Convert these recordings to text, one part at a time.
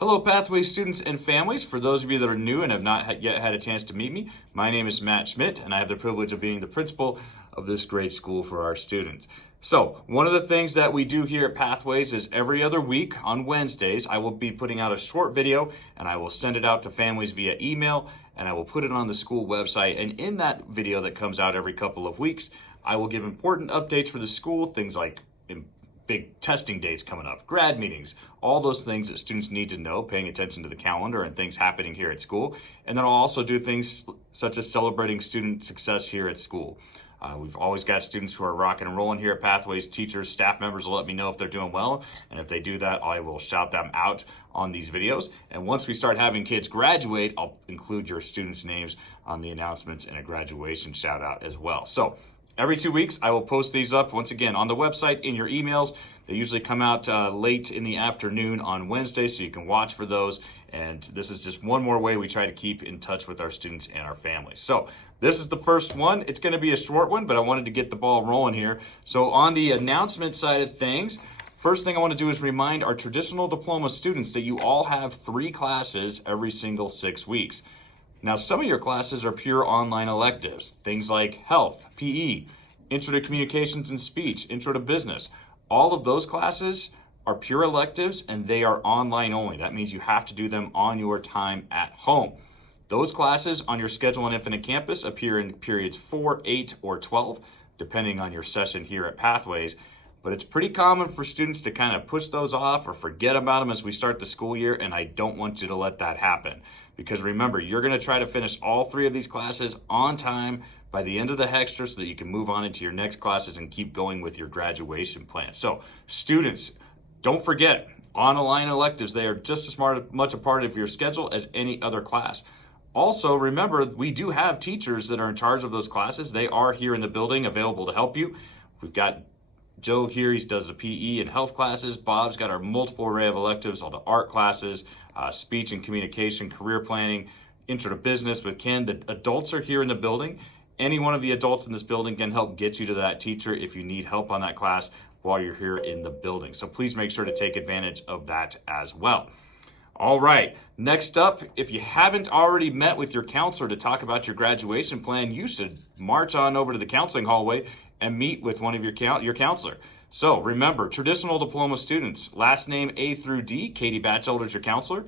Hello, Pathways students and families. For those of you that are new and have not yet had a chance to meet me, my name is Matt Schmidt, and I have the privilege of being the principal of this great school for our students. So, one of the things that we do here at Pathways is every other week on Wednesdays, I will be putting out a short video, and I will send it out to families via email, and I will put it on the school website. And in that video that comes out every couple of weeks, I will give important updates for the school, things like big testing dates coming up, grad meetings, all those things that students need to know, paying attention to the calendar and things happening here at school. And then I'll also do things such as celebrating student success here at school. We've always got students who are rocking and rolling here at Pathways. Teachers, staff members will let me know if they're doing well. And if they do that, I will shout them out on these videos. And once we start having kids graduate, I'll include your students' names on the announcements and a graduation shout out as well. So every 2 weeks, I will post these up once again on the website in your emails. They usually come out late in the afternoon on Wednesday, so you can watch for those. And this is just one more way we try to keep in touch with our students and our families. So this is the first one. It's going to be a short one, but I wanted to get the ball rolling here. So on the announcement side of things, first thing I want to do is remind our traditional diploma students that you all have 3 classes every single 6 weeks. Now, some of your classes are pure online electives, things like health, PE, intro to communications and speech, intro to business. All of those classes are pure electives and they are online only. That means you have to do them on your time at home. Those classes on your schedule on Infinite Campus appear in periods 4, 8, or 12, depending on your session here at Pathways. But it's pretty common for students to kind of push those off or forget about them as we start the school year, and I don't want you to let that happen. Because remember, you're going to try to finish all 3 of these classes on time by the end of the Hextra so that you can move on into your next classes and keep going with your graduation plan. So students, don't forget, online electives, they are just as much a part of your schedule as any other class. Also, remember, we do have teachers that are in charge of those classes. They are here in the building available to help you. We've got Joe here, he does the PE and health classes. Bob's got our multiple array of electives, all the art classes, speech and communication, career planning, intro to business with Ken. The adults are here in the building. Any one of the adults in this building can help get you to that teacher if you need help on that class while you're here in the building. So please make sure to take advantage of that as well. All right, next up, if you haven't already met with your counselor to talk about your graduation plan, you should march on over to the counseling hallway and meet with one of your counselor. So remember, traditional diploma students, last name A through D, Katie Batchelder is your counselor.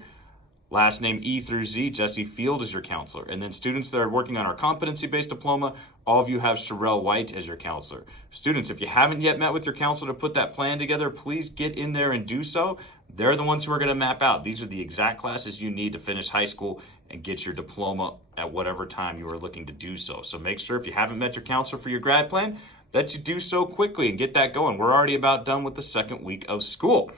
Last name E through Z, Jesse Field is your counselor. And then students that are working on our competency-based diploma, all of you have Sherelle White as your counselor. Students, if you haven't yet met with your counselor to put that plan together, please get in there and do so. They're the ones who are going to map out. These are the exact classes you need to finish high school and get your diploma at whatever time you are looking to do so. So make sure if you haven't met your counselor for your grad plan, that you do so quickly and get that going. We're already about done with the second week of school.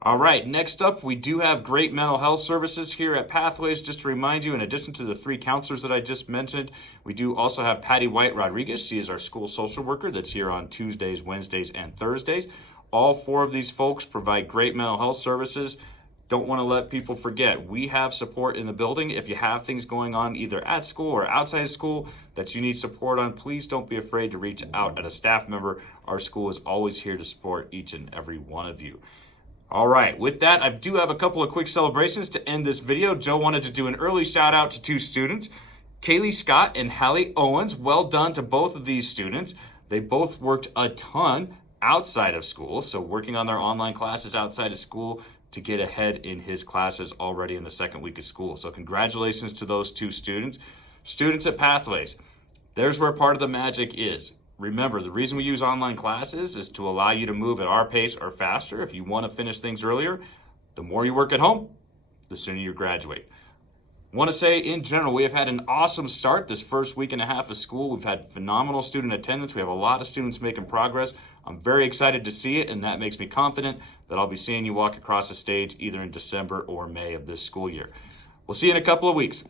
All right, next up, we do have great mental health services here at Pathways. Just to remind you, in addition to the 3 counselors that I just mentioned, we do also have Patty White Rodriguez. She is our school social worker that's here on Tuesdays, Wednesdays, and Thursdays. All 4 of these folks provide great mental health services. Don't want to let people forget, we have support in the building. If you have things going on either at school or outside of school that you need support on, please don't be afraid to reach out at a staff member. Our school is always here to support each and every one of you. All right, with that, I do have a couple of quick celebrations to end this video. Joe wanted to do an early shout out to 2 students, Kaylee Scott and Hallie Owens. Well done to both of these students. They both worked a ton outside of school, so working on their online classes outside of school to get ahead in his classes already in the second week of school. So congratulations to those 2 students. Students at Pathways, there's where part of the magic is. Remember, the reason we use online classes is to allow you to move at our pace or faster. If you want to finish things earlier, the more you work at home, the sooner you graduate. Want to say, in general, we have had an awesome start this first week and a half of school. We've had phenomenal student attendance. We have a lot of students making progress. I'm very excited to see it, and that makes me confident that I'll be seeing you walk across the stage either in December or May of this school year. We'll see you in a couple of weeks.